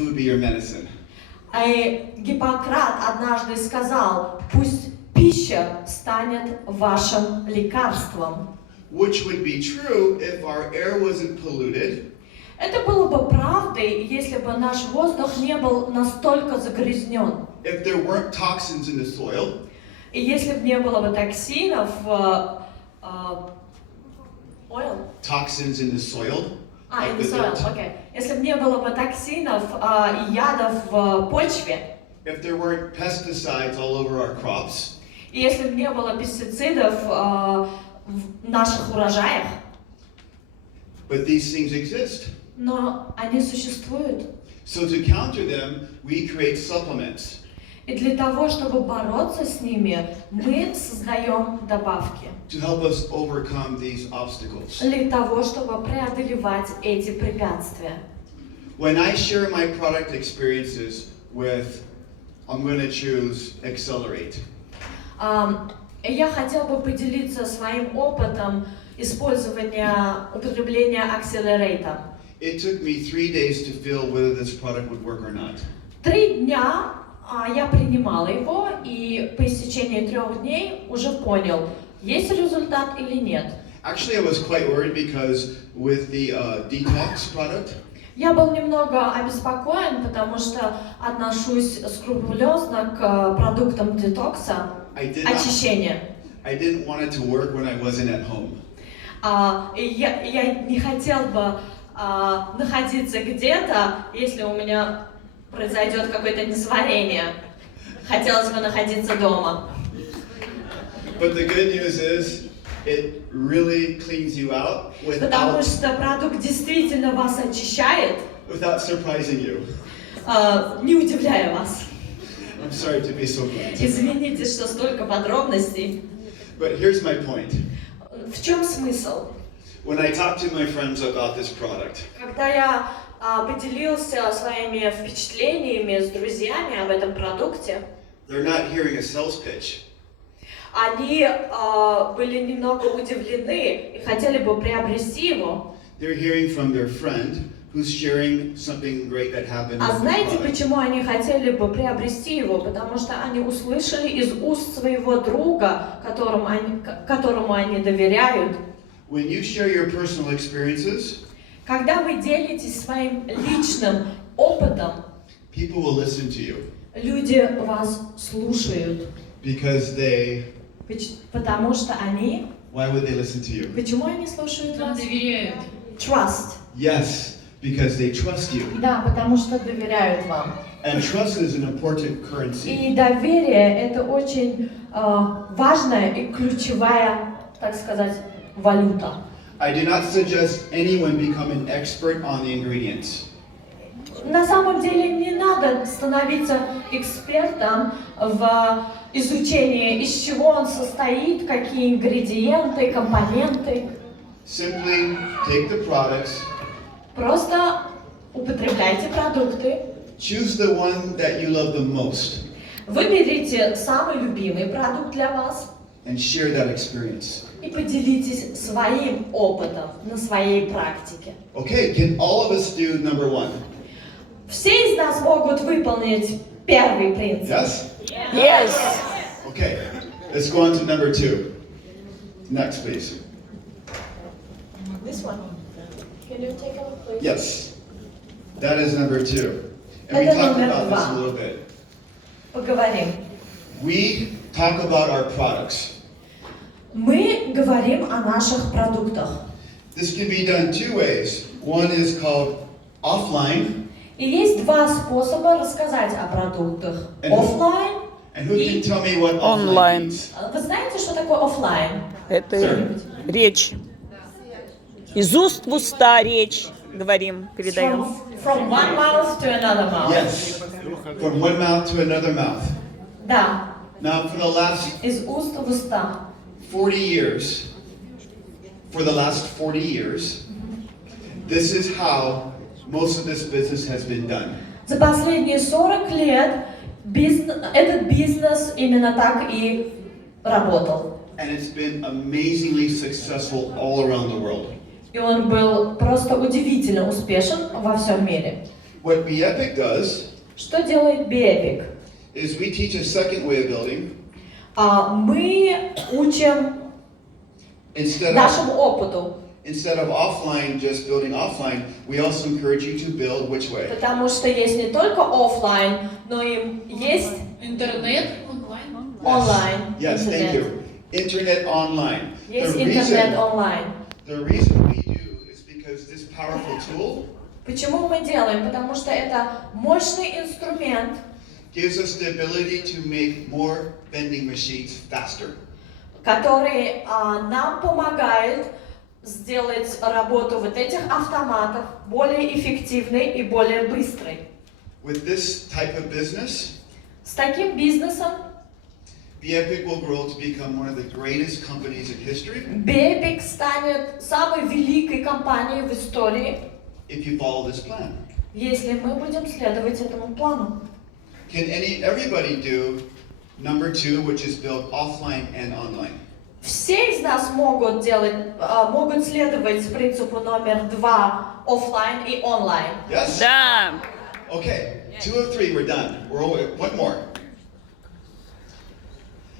Food be your medicine. Гиппократ однажды сказал, пусть пища станет вашим лекарством. Which would be true if our air wasn't polluted. Это было бы правдой, если бы наш воздух не был настолько загрязнен. If there weren't toxins in the soil. И если бы не было бы токсинов в oil. Toxins in the soil. In the soil, okay. Если бы не было бы токсинов и ядов в почве. If there weren't pesticides all over our crops. И если бы не было пестицидов в наших урожаях. But these things exist. Но они существуют. So to counter them, we create supplements. И для того, чтобы бороться с ними, мы создаем добавки. To help us overcome these obstacles. Для того, чтобы преодолевать эти препятствия. When I share my product experiences with, I'm going to choose Accelerate. Я хотела бы поделиться своим опытом употребления акселерейта. It took me 3 days to feel whether this product would work or not. 3 дня я принимала его, и по истечении 3 дней уже понял, есть результат или нет. Actually, I was quite worried because with the detox product. Я был немного обеспокоен, потому что отношусь скрупулезно к продуктам детокса, очищения. I didn't want it to work when I wasn't at home. Я не хотел бы находиться где-то, если у меня произойдет какое-то несварение. Хотелось бы находиться дома. But the good news is, it really cleans you out Потому что продукт действительно вас очищает, without surprising you. Не удивляя вас. I'm sorry to be so blunt. Извините, что столько подробностей. But here's my point. В чем смысл? When I talk to my friends about this product, когда я поделился своими впечатлениями с друзьями об этом продукте, they're not hearing a sales pitch. Они были немного удивлены и хотели бы приобрести его. They're hearing from their friend who's sharing something great that happened. А знаете, почему они хотели бы приобрести его? Потому что они услышали из уст своего друга, которому они доверяют. When you share your personal experiences, когда вы делитесь своим личным опытом, people will listen to you. Люди вас слушают. Because they. Потому что они. Why would they listen to you? Почему они слушают вас? Доверяют. Trust. Yes, because they trust you. Да, потому что доверяют вам. And trust is an important currency. И доверие это очень важная и ключевая, так сказать, валюта. I do not suggest anyone become an expert on the ingredients. На самом деле не надо становиться экспертом в изучении, из чего он состоит, какие ингредиенты, компоненты. Simply take the products. Просто употребляйте продукты. Choose the one that you love the most. Выберите самый любимый продукт для вас. And share that experience. И поделитесь своим опытом на своей практике. Okay, can all of us do number 1? Все из нас могут выполнить первый принцип. Yes? Yes. Okay, let's go on to number 2. Next, please. This one. Can you take a look, please? Yes, that is number 2. And we talked about this a little bit. Поговорим. We talk about our products. Мы говорим о наших продуктах. This can be done 2 ways. One is called offline. И есть 2 способа рассказать о продуктах. Оффлайн And who can tell me what Online. means? Вы знаете, что такое оффлайн? Это речь. Из уст в уста речь, говорим, передаем. From one mouth to another mouth. Yes, from one mouth to another mouth. Да. Now, for the last Из уст в уста. 40 years, this is how most of this business has been done. За последние 40 лет этот бизнес именно так и работал. And it's been amazingly successful all around the world. И он был просто удивительно успешен во всем мире. What BEPIC does Что делает BEPIC? is we teach a second way of building Мы учим нашему опыту, instead of offline, just building offline, we also encourage you to build which way? потому что есть не только офлайн, но и есть Интернет, онлайн. онлайн. Yes, thank you. Internet online. Есть интернет онлайн. The reason we do is because this powerful tool Почему мы делаем? Потому что это мощный инструмент, gives us the ability to make more vending machines faster. который нам помогает сделать работу вот этих автоматов более эффективной и более быстрой. With this type of business, С таким бизнесом BEPIC will grow to become one of the greatest companies in history BEPIC станет самой великой компанией в истории, if you follow this plan. если мы будем следовать этому плану. Can everybody do number 2, which is build offline and online? Все из нас могут следовать принципу номер 2 офлайн и онлайн. Yes? Да. Okay, 2 of 3, we're done. We're over. One more.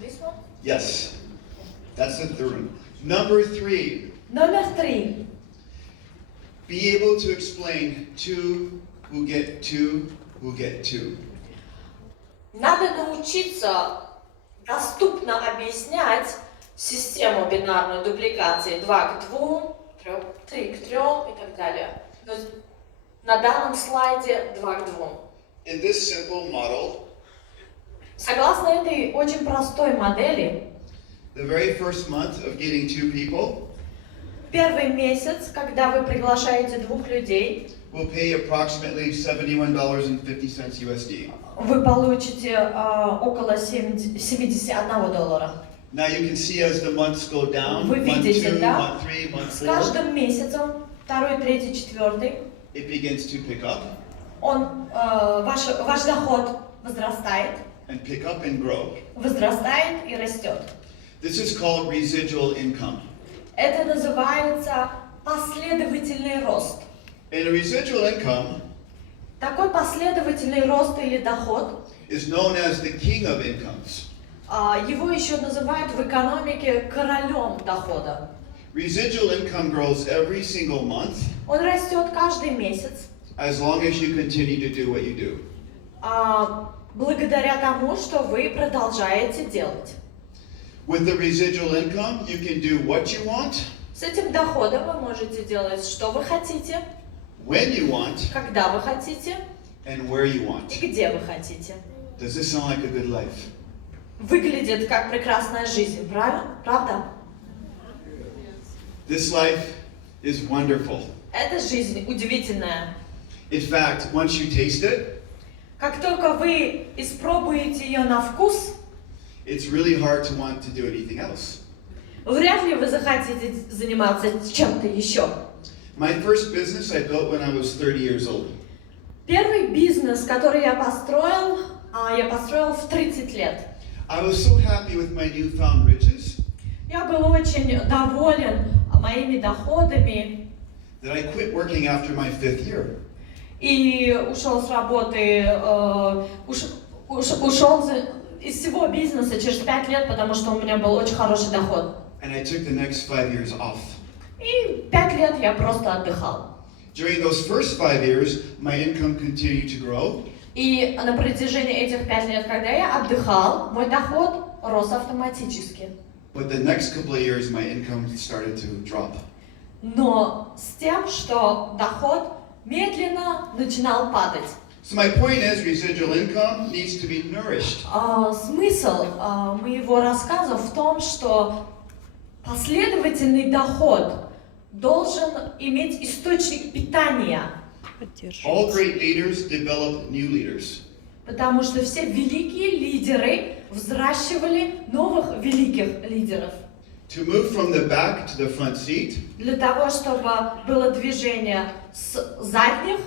This one? Yes, that's the third one. Number 3, Номер 3. be able to explain to who get to who get to. Надо научиться доступно объяснять систему бинарной дупликации 2 к 2, 3 к 3 и так далее. То есть на данном слайде 2 к 2. In this simple model, Согласно этой очень простой модели, the very first month of getting 2 people первый месяц, когда вы приглашаете 2 людей, will pay approximately $71.50 USD. вы получите около $71. Now you can see as the months go down, Вы month видите, 2, да? month 3, month С 4, каждым месяцем, 2, 3, 4, it begins to pick up ваш доход возрастает и растет. This is called residual income. Это называется последовательный рост. And a residual income Такой последовательный рост или доход, is known as the king of incomes. его еще называют в экономике королем дохода. Residual income grows every single month Он растет каждый месяц, as long as you continue to do what you do. благодаря тому, что вы продолжаете делать. With the residual income, you can do what you want, С этим доходом вы можете делать, что вы хотите, when you want, когда вы хотите and where you want. и где вы хотите. Does this sound like a good life? Выглядит как прекрасная жизнь, правильно? Правда? This life is wonderful. Эта жизнь удивительная. In fact, once you taste it, Как только вы испробуете ее на вкус, it's really hard to want to do anything else. вряд ли вы захотите заниматься чем-то еще. My first business I built when I was 30 years old. Первый бизнес, который я построил в 30 лет. I was so happy with my newfound riches Я был очень доволен моими доходами that I quit working after my 5th year. и ушел с работы, ушел из всего бизнеса через 5 лет, потому что у меня был очень хороший доход. And I took the next 5 years off. И 5 лет я просто отдыхал. During those first 5 years, my income continued to grow. И на протяжении этих 5 лет, когда я отдыхал, мой доход рос автоматически. But the next couple of years, my income started to drop. Но с тем, что доход медленно начинал падать. So my point is, residual income needs to be nourished. Смысл моего рассказа в том, что последовательный доход должен иметь источник питания. All great leaders develop new leaders. Потому что все великие лидеры взращивали новых великих лидеров. To move from the back to the front seat Для того, чтобы было движение с задних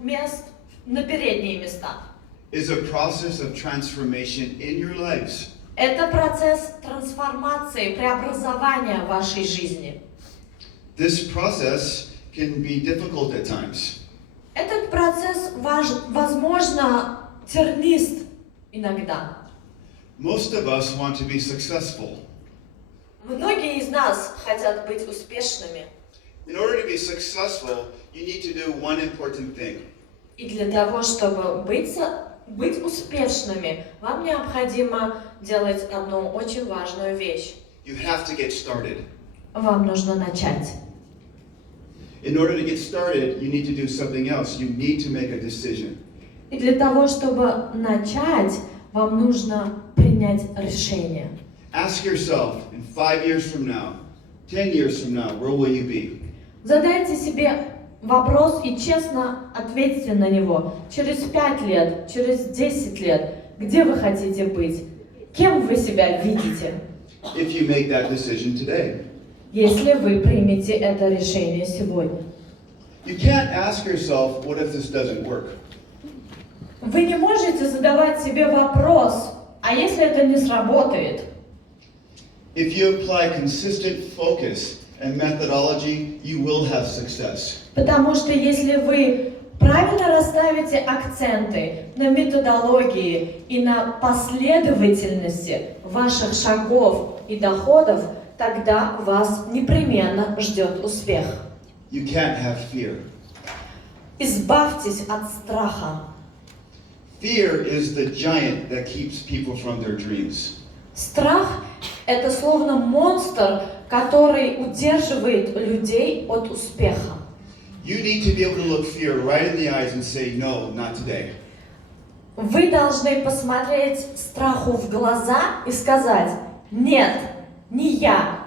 мест на передние места. is a process of transformation in your lives. Это процесс трансформации, преобразования вашей жизни. This process can be difficult at times. Этот процесс, возможно, тернист иногда. Most of us want to be successful. Многие из нас хотят быть успешными. In order to be successful, you need to do one important thing. И для того, чтобы быть успешными, вам необходимо делать одну очень важную вещь. You have to get started. Вам нужно начать. In order to get started, you need to do something else. You need to make a decision. И для того, чтобы начать, вам нужно принять решение. Ask yourself, in 5 years from now, 10 years from now, where will you be? Задайте себе вопрос и честно ответьте на него. Через 5 лет, через 10 лет, где вы хотите быть? Кем вы себя видите? If you make that decision today. Если вы примете это решение сегодня. You can't ask yourself, what if this doesn't work? Вы не можете задавать себе вопрос, а если это не сработает? If you apply consistent focus and methodology, you will have success. Потому что если вы правильно расставите акценты на методологии и на последовательности ваших шагов и доходов, тогда вас непременно ждет успех. You can't have fear. Избавьтесь от страха. Fear is the giant that keeps people from their dreams. Страх – это словно монстр, который удерживает людей от успеха. You need to be able to look fear right in the eyes and say, no, not today. Вы должны посмотреть страху в глаза и сказать: нет, не я,